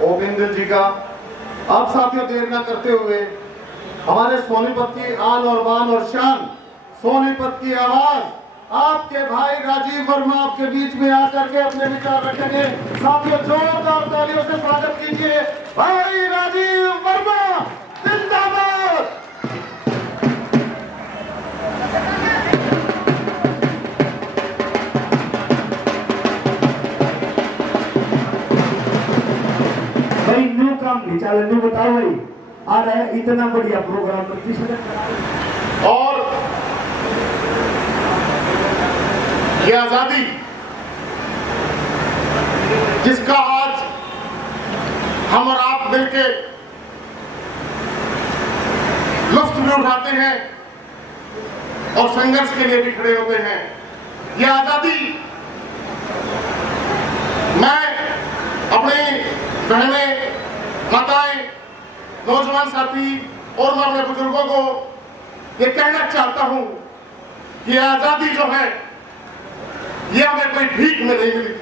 ओपेंद्र जी का। अब साथियों देर न करते हुए हमारे सोनीपत की आन और बान और शान, सोनीपत की आवाज, आपके भाई राजीव वर्मा आपके बीच में आकर के अपने विचार रखेंगे। साथियों जोरदार तालियों से स्वागत कीजिए भाई राजीव वर्मा, जिंदाबाद। भाई न्यू काम नहीं चल, न्यू बताओ भाई आ रहा है इतना बढ़िया प्रोग्राम और ये आजादी जिसका आज हम और आप मिलके लुत्फ भी उठाते हैं और संघर्ष के लिए भी खड़े होते हैं, ये आजादी मैं अपने बहनें, माताएं, नौजवान साथी और मैं अपने बुजुर्गों को ये कहना चाहता हूं कि ये आजादी जो है ये हमें कोई भीख में नहीं मिली।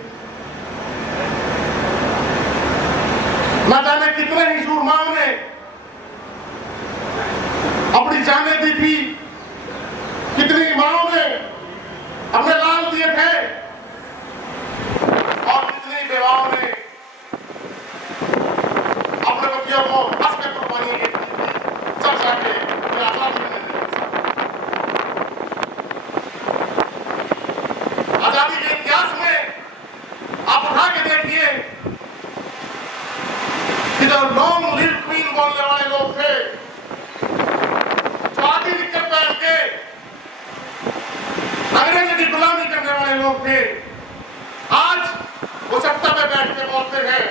न जाने कितने ही सूरमाओं ने अपनी जानें दी थी, कितनी माओं ने अपने लाल दिए थे और कितनी बेवाओं ने अपने बच्चियों को हंस के कुर्बानी की चर्चा के आजादी के इतिहास में आप उठा के देखिए कि जो लॉन्ग लिव क्वीन बोलने वाले लोग थे, जो आदि दिक्कत पहन के अंग्रेजों की गुलामी करने वाले लोग थे, आज वो सत्ता पे बैठ के बोलते हैं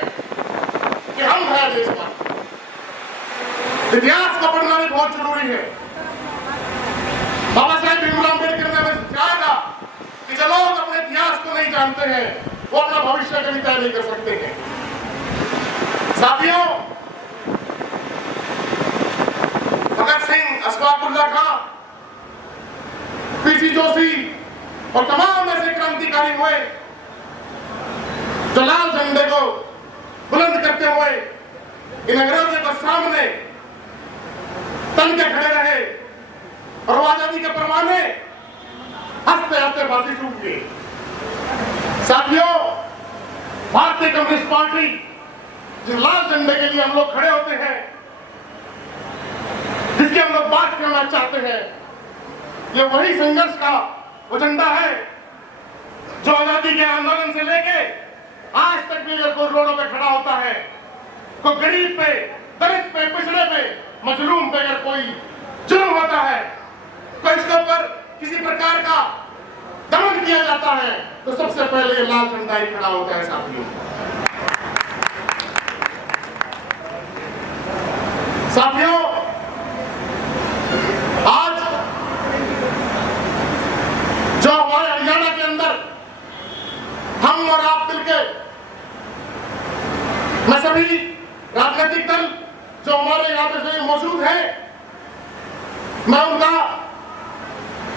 कि हम हैं देशभक्त। इतिहास को पढ़ना भी बहुत जरूरी है। बाबा साहेब भीमराव अम्बेडकर ने हमें सिखाया था कि जो लोग अपने इतिहास को नहीं जानते हैं वो अपना भविष्य कभी तय नहीं कर सकते हैं। साथियों, भगत सिंह, अशफाकुल्लाह खां, पीसी जोशी और तमाम ऐसे क्रांतिकारी हुए जो लाल झंडे को बुलंद करते हुए इन अंग्रेजों के सामने तन के खड़े रहे और आजादी के परवाने हंसते हंसते फांसी छूट गई। साथियों, भारतीय कम्युनिस्ट पार्टी जिस लाल झंडे के लिए हम लोग खड़े होते हैं, जिसकी हम लोग बात करना चाहते हैं, ये वही संघर्ष का वो झंडा है जो आजादी के आंदोलन से लेके आज तक भी अगर कोई रोडों पे खड़ा होता है, कोई गरीब पे, दलित पे, पिछड़े पे, मजलूम पे अगर कोई जुर्म होता है, तो इसके ऊपर किसी प्रकार का दमन किया जाता है, तो सबसे पहले ये लाल झंडा ही खड़ा होता है। साथियों, आज जो हमारे हरियाणा के अंदर हम और आप मिलकर, मैं सभी राजनीतिक दल जो हमारे यहाँ पे मौजूद है, मैं उनका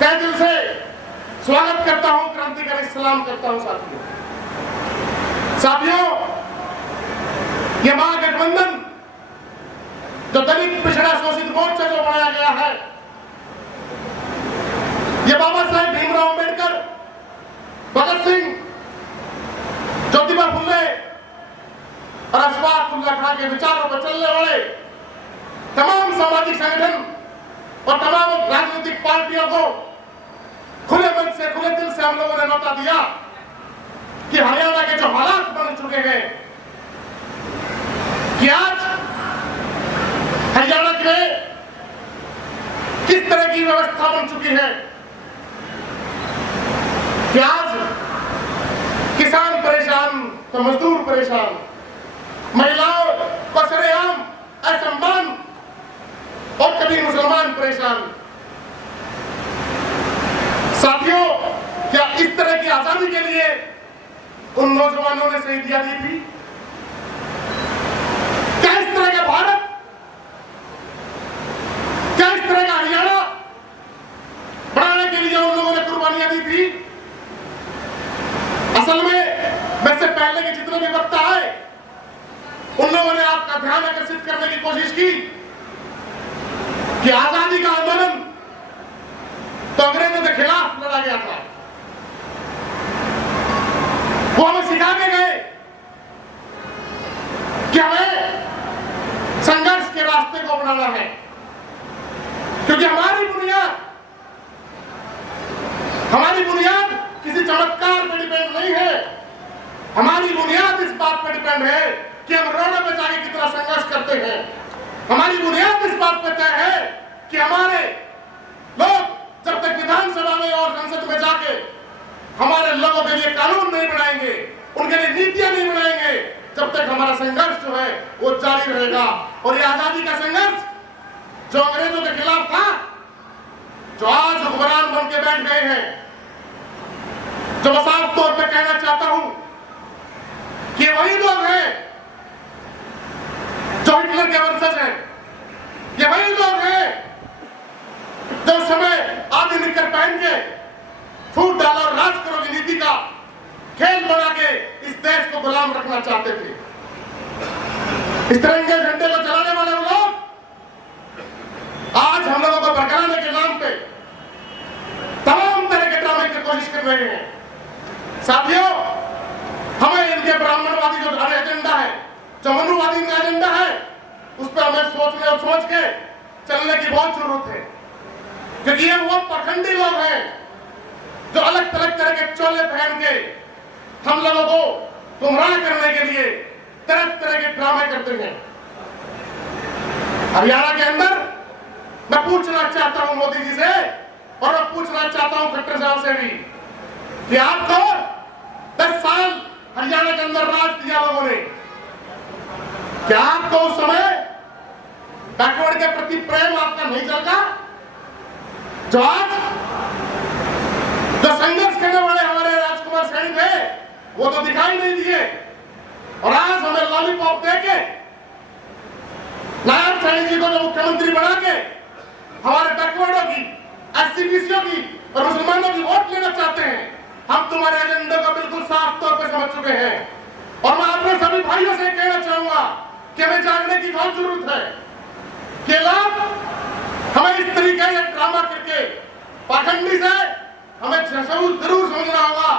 तहे दिल से स्वागत करता हूं, क्रांतिकारी सलाम करता हूं। साथियों, ये महागठबंधन जो दलित पिछड़ा शोषित मोर्चा जो बनाया गया है, ये बाबा साहेब भीमराव अम्बेडकर, भगत सिंह, ज्योतिबा फुले और अशफाकुल्लाह खां के विचारों पर चलने वाले तमाम सामाजिक संगठन और तमाम राजनीतिक पार्टियों को खुले मन से, खुले दिल से हम लोगों ने न्योता दिया कि हरियाणा के जो हालात बन चुके हैं, कि आज हरियाणा में किस तरह की व्यवस्था बन चुकी है, कि आज किसान परेशान तो मजदूर परेशान, महिलाओं को सरेआम असम्मान और कभी मुसलमान परेशान। साथियों, क्या इस तरह की आजादी के लिए उन नौजवानों ने शहीदियां दी थी? क्या इस तरह का भारत, क्या इस तरह का हरियाणा बनाने के लिए उन लोगों ने कुर्बानियां दी थी? असल में वैसे पहले के जितने भी वक्त आए, उन लोगों ध्यान आकर्षित करने की कोशिश की कि आजादी का आंदोलन तो अंग्रेजों के खिलाफ लड़ा गया था। वो हमें सिखा के गए कि हमें संघर्ष के रास्ते को अपनाना है, क्योंकि हमारी बुनियाद किसी चमत्कार पर डिपेंड नहीं है। हमारी बुनियाद इस बात पर डिपेंड है कि हम रोडों पर जाके कितना संघर्ष करते हैं। हमारी बुनियाद इस बात पर तय है कि हमारे लोग जब तक विधानसभा में और संसद में जाके हमारे लोगों के लिए कानून नहीं बनाएंगे, उनके लिए नीतियां नहीं बनाएंगे, जब तक हमारा संघर्ष जो है वो जारी रहेगा। और ये आजादी का संघर्ष जो अंग्रेजों के खिलाफ था, जो आज हुक्मरान बन के बैठ गए हैं, जो मैं साफ तौर पे कहना चाहता हूं कि वही लोग हैं जो हिटलर के वंशज हैं, ये वही लोग हैं जो उस समय आधी निकर पहन के फूट डाला और राज करो की नीति का खेल बना के इस देश को गुलाम रखना चाहते थे। इस तिरंगे झंडे को चलाने वाले लोग आज हम लोगों को भड़काने के नाम पे तमाम तरह के ड्रामे की कोशिश कर रहे हैं। साथियों, हमें इनके ब्राह्मणवादी जो एजेंडा है, जो मनुवादी का एजेंडा है, उस पर हमें सोचने और सोच के चलने की बहुत जरूरत है, क्योंकि ये वो पखंडी लोग हैं जो अलग अलग तरह के चोले पहन के हम लोगों को गुमराह करने के लिए तरह तरह के ड्रामे करते हैं। हरियाणा के अंदर मैं पूछना चाहता हूं मोदी जी से, और मैं पूछना चाहता हूं खट्टर साहब से भी, कि आपको 10 साल हरियाणा के अंदर राज दिया लोगों ने, क्या आपको उस समय बैकवर्ड के प्रति प्रेम आपका नहीं चलता? जो आज जो संघर्ष करने वाले हमारे राजकुमार सैनी थे, वो तो दिखाई नहीं दिए, और आज हमें लॉलीपॉप देके नायब सैनी जी को जो मुख्यमंत्री बना के हमारे बैकवर्डों की, एससीबीसीओ की और मुसलमानों की वोट लेना चाहते हैं। हम तुम्हारे एजेंडे को बिल्कुल साफ तौर पर समझ चुके हैं, और मैं अपने सभी भाइयों से कहना चाहूंगा कि हमें जानने की बहुत जरूरत है कि लोग हमें इस तरीके से ड्रामा करके पाखंडी से हमें जरूर समझना होगा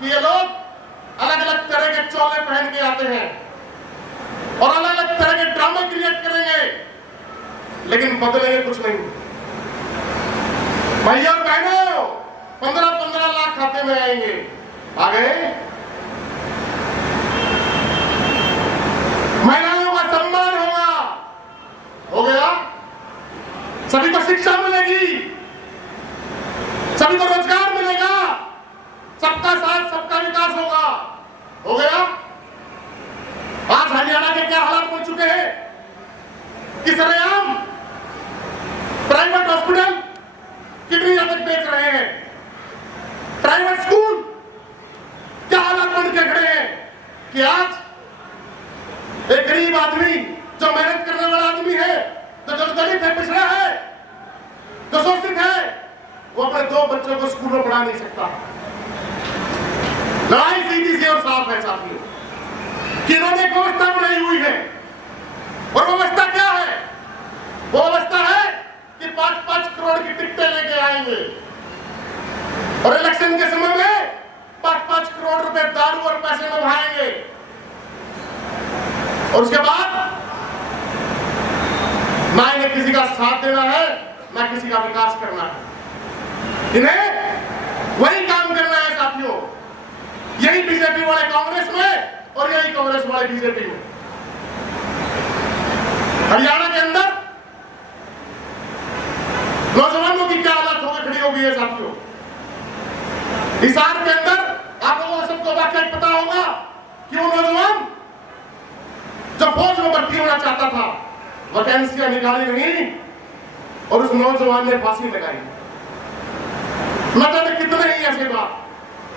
कि ये लोग अलग अलग तरह के चोले पहन के आते हैं और अलग अलग तरह के ड्रामे क्रिएट करेंगे, लेकिन बदलेंगे कुछ नहीं। भैया और बहनों, 15-15 लाख खाते में आएंगे, आ गए। महिलाओं का सम्मान होगा, हो गया। सभी को शिक्षा मिलेगी, सभी को रोजगार मिलेगा, सबका साथ सबका विकास होगा, हो गया। आज हरियाणा के क्या हालात हो चुके हैं कि सरेआम प्राइवेट हॉस्पिटल किडनी तक बेच रहे हैं, प्राइवेट स्कूल क्या हालात बन के खड़े हैं कि आज एक गरीब आदमी जो मेहनत करने वाला आदमी है, जो दलित है, पिछड़ा है, जो शोषित है, वो अपने 2 बच्चों को स्कूल में पढ़ा नहीं सकता। लड़ाई सीधी सी और साफ है साथियों कि इन्होंने एक व्यवस्था बनाई हुई है, और व्यवस्था क्या है? वो व्यवस्था है कि 5-5 करोड़ की टिकटें लेके आएंगे और इलेक्शन के समय में 5-5 करोड़ रुपए दारू और पैसे में बहाएंगे, और उसके बाद ना इन्हें किसी का साथ देना है, ना किसी का विकास करना है। इन्हें वही काम करना है साथियों, यही बीजेपी वाले कांग्रेस में और यही कांग्रेस वाले बीजेपी में। हरियाणा के अंदर नौजवानों की क्या हालत होगी, खड़ी होगी है साथियों। हिसार के अंदर आप लोगों को सबको वाकई पता होगा कि वो नौजवान जब फौज में भर्ती होना चाहता था, वैकेंसियां निकाली नहीं और उस नौजवान ने फांसी लगाई। न जाने कितने ही ऐसे बात।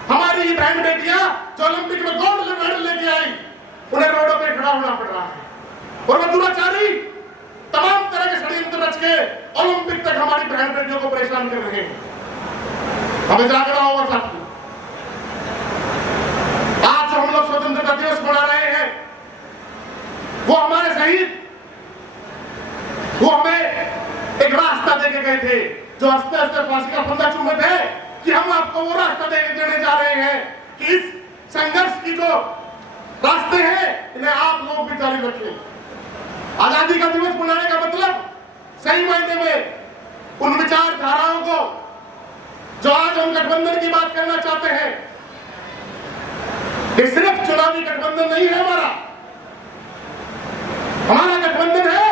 हमारी ही बहन बेटियां जो ओलंपिक में गोल्ड मेडल लेके आई, उन्हें रोडों पे खड़ा होना पड़ रहा है, और वो दुराचारी तमाम तरह के षड्यंत्र रच के ओलंपिक तक हमारी बहन बेटियों को परेशान कर रहे हैं। हमें जागना होगा साथियों। आज जो हम लोग स्वतंत्रता दिवस मना रहे हैं, वो हमारे शहीद जो हंसते हंसते फांसी का फंदा चूमे थे कि हम आपको वो रास्ता देने जा रहे हैं कि इस संघर्ष की जो रास्ते हैं इन्हें आप लोग भी जारी रखें। आजादी का दिवस मनाने का मतलब सही मायने में उन विचारधाराओं को जो आज हम गठबंधन की बात करना चाहते हैं, ये सिर्फ चुनावी गठबंधन नहीं है हमारा गठबंधन है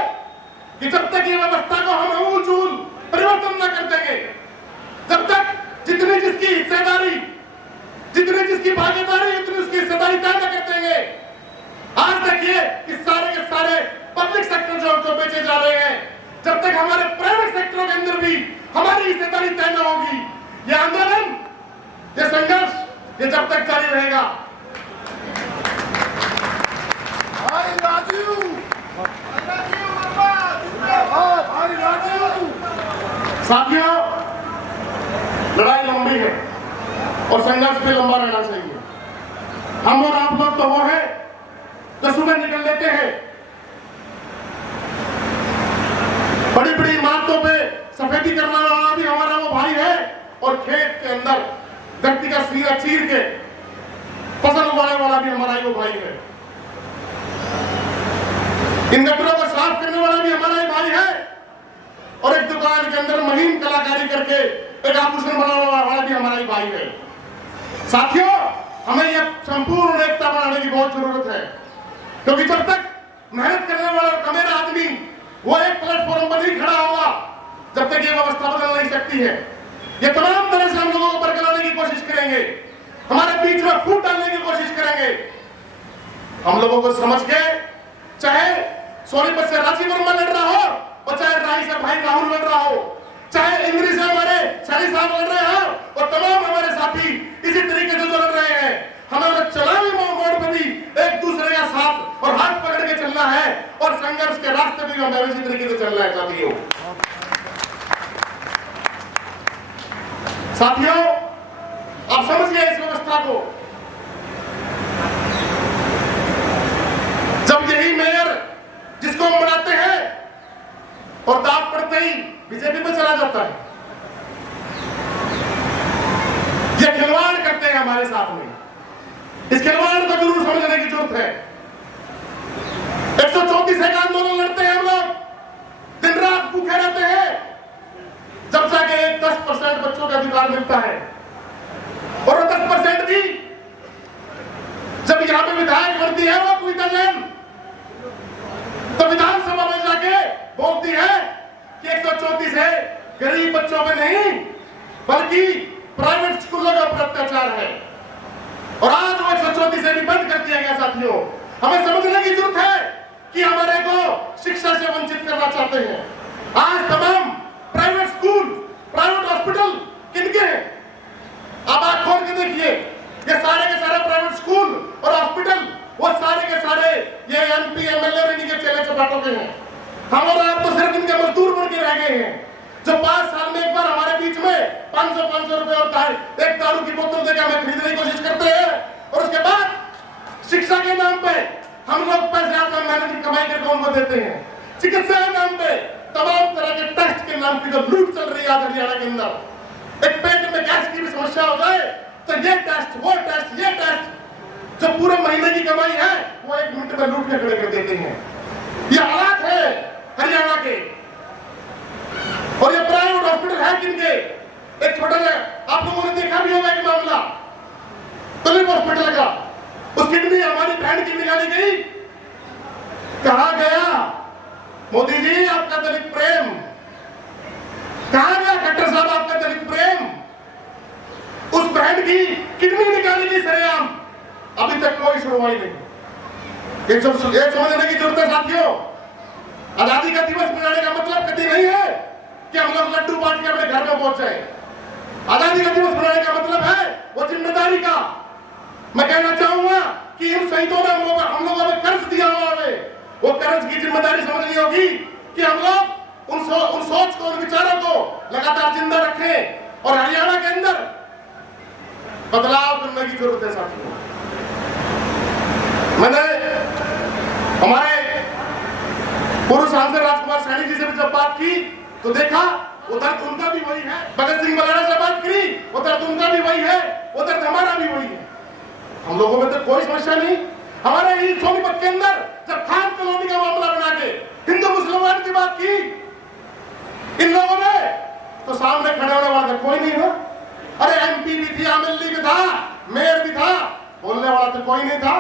कि जब तक ये व्यवस्था को हम आमूल परिवर्तन न कर देंगे, जब तक जितनी जिसकी हिस्सेदारी, जितनी जिसकी भागीदारी, उतनी उसकी हिस्सेदारी तय न कर देंगे। आज देखिए कि सारे के सारे पब्लिक सेक्टर जो बेचे जा रहे हैं, जब तक हमारे प्राइवेट सेक्टरों के अंदर भी हमारी हिस्सेदारी तय न होगी, ये आंदोलन, ये संघर्ष, ये जब तक जारी रहेगा। साथियों, लड़ाई लंबी है और संघर्ष भी लंबा रहना चाहिए। हम और आप लोग तो वो है जो सुबह निकल लेते हैं, बड़ी बड़ी इमारतों पे सफेदी करने वाला भी हमारा वो भाई है, और खेत के अंदर धरती का सीरा चीर के फसल उगाने वाला भी हमारा वो भाई है। इन गटरों को साफ करने वाला भी हमारा ही भाई है, और एक दुकान के अंदर महीन कलाकारी करके एक आभूषण बनाने वाला भी हमारा ही भाई है। साथियों, हमें यह संपूर्ण एकता बनाने की बहुत जरूरत है, क्योंकि जब तक मेहनत करने वाला कमेरा आदमी वो एक प्लेटफॉर्म पर नहीं खड़ा होगा, जब तक ये व्यवस्था बदल नहीं सकती है। ये तमाम तरह से हम लोगों को बरकराने की कोशिश करेंगे, हमारे बीच में फूट डालने की कोशिश करेंगे। हम लोगों को समझ के, चाहे सोनीपत से राजीव वर्मा लड़ रहा हो, और चाहे राही से भाई राहुल लड़ रहा हो, चाहे इंद्री से हमारे शरी साहब लड़ रहे हो, और तमाम हमारे साथी इसी तरीके से जो लड़ रहे हैं, हमें चुनावी मोड़ पर भी एक दूसरे का साथ और हाथ पकड़ के चलना है, और संघर्ष के रास्ते भी हमें इसी तरीके से चलना है। साथियों, आप समझ गए इस व्यवस्था को। जब यही मेयर जिसको हम बनाते हैं और दाग पड़ते ही बीजेपी में चला जाता है, ये खिलवाड़ करते हैं हमारे साथ में, इस खिलवाड़ को जरूर समझने की जरूरत है। 134 का आंदोलन लड़ते हैं हम लोग, दिन रात भूखे रहते हैं, जब जाके 10% बच्चों का अधिकार मिलता है, और 10% भी जब यहाँ पे विधायक बनती है वो कोई दलन, तो विधानसभा में जाके बोलती है कि 134 है गरीब बच्चों पे नहीं, बल्कि प्राइवेट स्कूलों का अत्याचार है, और आज वो 134 से भी बंद कर दिया गया। साथियों, हमें समझने की जरूरत है कि हमारे को शिक्षा से वंचित करना चाहते हैं। आज तमाम प्राइवेट स्कूल, प्राइवेट हॉस्पिटल किनके हैं? आप आंख खोल के देखिए, ये सारे के सारे प्राइवेट स्कूल और हॉस्पिटल, वो सारे के सारे ये एमपी एमएलए और इनके चेले चपाटों के हैं। हम और आप तो सिर्फ इनके मजदूर बन के रह गए हैं, जो 5 साल में एक बार हमारे बीच में 500 रुपए और एक दारू की बोतल देकर हमें खरीदने की कोशिश करते हैं, और उसके बाद शिक्षा के नाम पे हम लोग पैसे आपका मेहनत की कमाई करके उनको देते हैं। चिकित्सा के नाम पे तमाम तरह के टेस्ट के नाम की जो लूट चल रही है हरियाणा के अंदर, एक पेट में गैस की भी समस्या हो जाए तो ये टेस्ट, वो टेस्ट, ये टेस्ट, जो पूरे महीने की कमाई है वो 1 मिनट में लूट के खड़े कर देते हैं। ये हालात है हरियाणा के, और ये प्राइवेट हॉस्पिटल है किनके? एक छोटा सा आप लोगों ने देखा भी होगा एक मामला तुलिप हॉस्पिटल का, उस किडनी हमारी बहन की निकाली गई। कहा गया मोदी जी आपका दलित प्रेम, कहा गया खट्टर साहब आपका दलित प्रेम, उस बहन की किडनी निकाली गई सरेआम, अभी तक कोई सुनवाई नहीं। ये समझने की जरूरत है साथियों, आजादी का दिवस मनाने का मतलब कभी नहीं है कि हम लोग लड्डू बांट के अपने घर में पहुंच जाए। आजादी का दिवस मनाने का मतलब है वो जिम्मेदारी का। मैं कहना चाहूंगा कि इन शहीदों ने हम लोगों ने कर्ज दिया हुआ है, वो कर्ज की जिम्मेदारी समझनी होगी कि हम लोग उन सोच को, उन विचारों को लगातार जिंदा रखें, और हरियाणा के अंदर बदलाव करने की जरूरत है साथियों। मैंने हमारे पूर्व सांसद राजकुमार सैनी जी से भी जब बात की तो देखा वो दर्द उनका भी वही है। भगत सिंह वगैरह से बात करी, वो दर्द उनका भी वही है, वो दर्द हमारा भी वही है। हम लोगों में तो कोई समस्या नहीं। हमारे ही सोनीपत के अंदर जब खान कॉलोनी का मामला बना के हिंदू मुसलमान की बात की इन लोगों ने, तो सामने खड़े होने वाला कोई नहीं था। अरे एमपी भी थी, एमएलए भी था, मेयर भी था, बोलने वाला तो कोई नहीं था।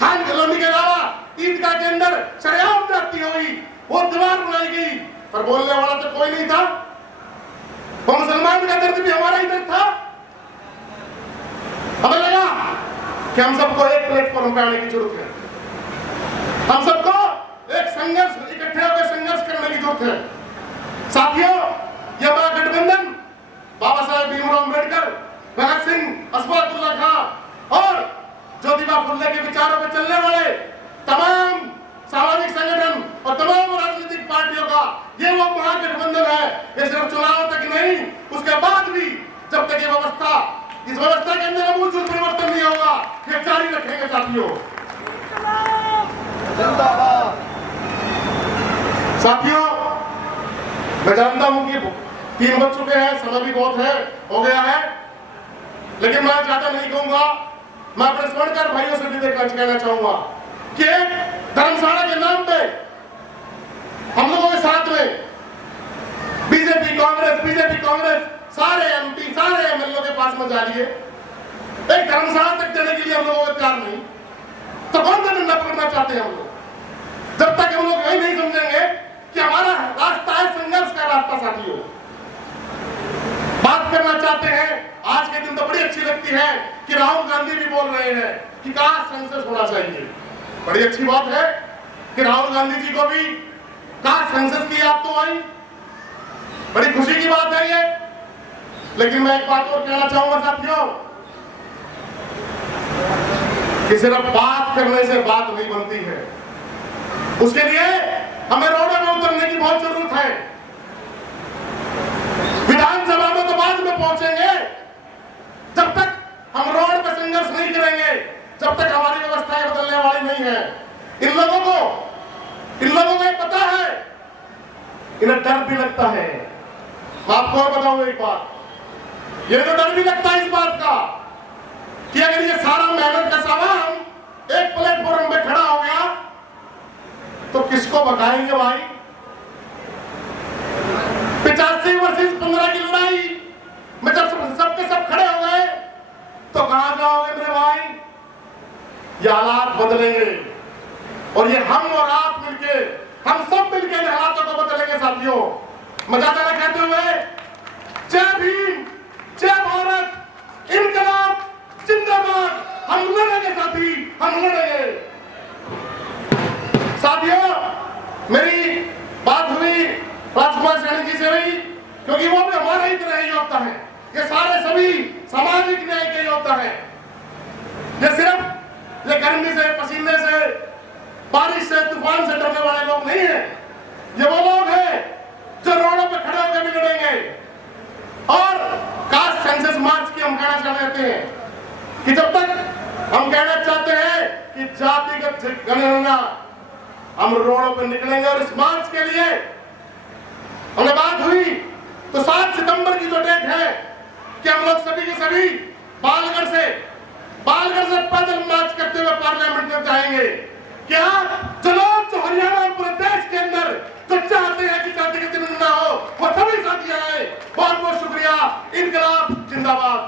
खान कॉलोनी के अलावा ईदगाह के अंदर शरेआम जाती हुई वो दीवार बनाई गई, पर बोलने वाला तो कोई नहीं था। वो मुसलमान का दर्द भी हमारा ही दर्द था। हमें लगा कि हम सबको एक प्लेटफॉर्म पे आने की जरूरत है, हम सबको एक संघर्ष, इकट्ठे होकर संघर्ष करने की जरूरत है। साथियों, यह महागठबंधन बाबा साहेब भीमराव अम्बेडकर, भगत सिंह, अशफाकुल्ला खां और ज्योतिबा फुले के विचारों पर चलने वाले तमाम सामाजिक संगठन और तमाम राजनीतिक पार्टियों का ये वो महागठबंधन है। ये सिर्फ चुनाव तक नहीं, उसके बाद भी जब तक ये व्यवस्था, इस व्यवस्था के अंदर आमूल परिवर्तन नहीं होगा, ये जारी रखेंगे। साथियों, मैं जानता हूं कि 3 बज चुके हैं, समय भी बहुत है, हो गया है, लेकिन मैं ज्यादा नहीं कहूंगा। मैं अपने स्वर्णकार भाइयों से भी कहना चाहूंगा कि धर्मशाला के नाम पे हम लोगों के साथ में बीजेपी कांग्रेस सारे एमपी, सारे एमएलए के पास में जा लिए, एक धर्मशाला तक देने के लिए हम लोगों को तैयार नहीं, तो कौन सा डंडा पकड़ना चाहते हैं हम लोग? जब तक हम लोग यही नहीं समझेंगे कि हमारा रास्ता है संघर्ष का रास्ता। साथियों, बात करना चाहते हैं, आज के दिन तो बड़ी अच्छी लगती है कि राहुल गांधी भी बोल रहे हैं कि कहा सेंसस होना चाहिए। बड़ी अच्छी बात है कि राहुल गांधी जी को भी कहा सेंसस की याद तो आई, बड़ी खुशी की बात है ये। लेकिन मैं एक बात और कहना चाहूंगा साथियों, कि सिर्फ बात करने से बात नहीं बनती है, उसके लिए हमें रोडों में उतरने की बहुत जरूरत है। विधानसभा में तो बाद में पहुंचेंगे, जब तक हम रोड पर संघर्ष नहीं करेंगे, जब तक हमारी व्यवस्थाएं बदलने वाली नहीं है। इन लोगों को पता है, इन्हें डर भी लगता है। मैं आपको और बताऊं एक बात, ये तो डर भी लगता है इस बात का कि अगर ये सारा मेहनत का सामान एक प्लेटफॉर्म पे खड़ा हो गया तो किसको भगाएंगे भाई? 85 वर्सेस 15 की लड़ाई में जब सबके सब खड़े हो गए तो कहां जाओगे मेरे भाई? ये हालात बदलेंगे और ये हम और आप मिलके, हम सब मिलके इन हालातों को बदलेंगे। साथियों, मजा ना कहते हुए जय भीम, जय भारत, इनकलाब जिंदाबाद। हम लड़ेंगे साथी, हम लड़ेंगे। साथियों, मेरी बात हुई राजकुमार सैनी जी से हुई, क्योंकि वो भी हमारे ही तरह योद्धा है। ये सारे सभी सामाजिक न्याय के योद्धा है। ये सिर्फ ये गर्मी से, पसीने से, बारिश से, तूफान से डरने वाले लोग नहीं है। ये वो लोग हैं जो रोडों पे खड़े होकर भी लड़ेंगे। और कास्ट सेंसस मार्च की हम कहना चाहते हैं कि जब तक हम कहना चाहते हैं कि जातिगत जनगणना, हम रोडों पर निकलेंगे। और इस मार्च के लिए हमें बात हुई तो 7 सितंबर की जो डेट है कि हम लोग सभी के सभी बालगढ़ से पैदल मार्च करते हुए पार्लियामेंट में जाएंगे। क्या जो लोग, जो हरियाणा पूरे देश के अंदर जो चाहते हैं कि जातिगत जनगणना हो, वो सभी साथी आए। बहुत बहुत शुक्रिया। इनकलाब जिंदाबाद।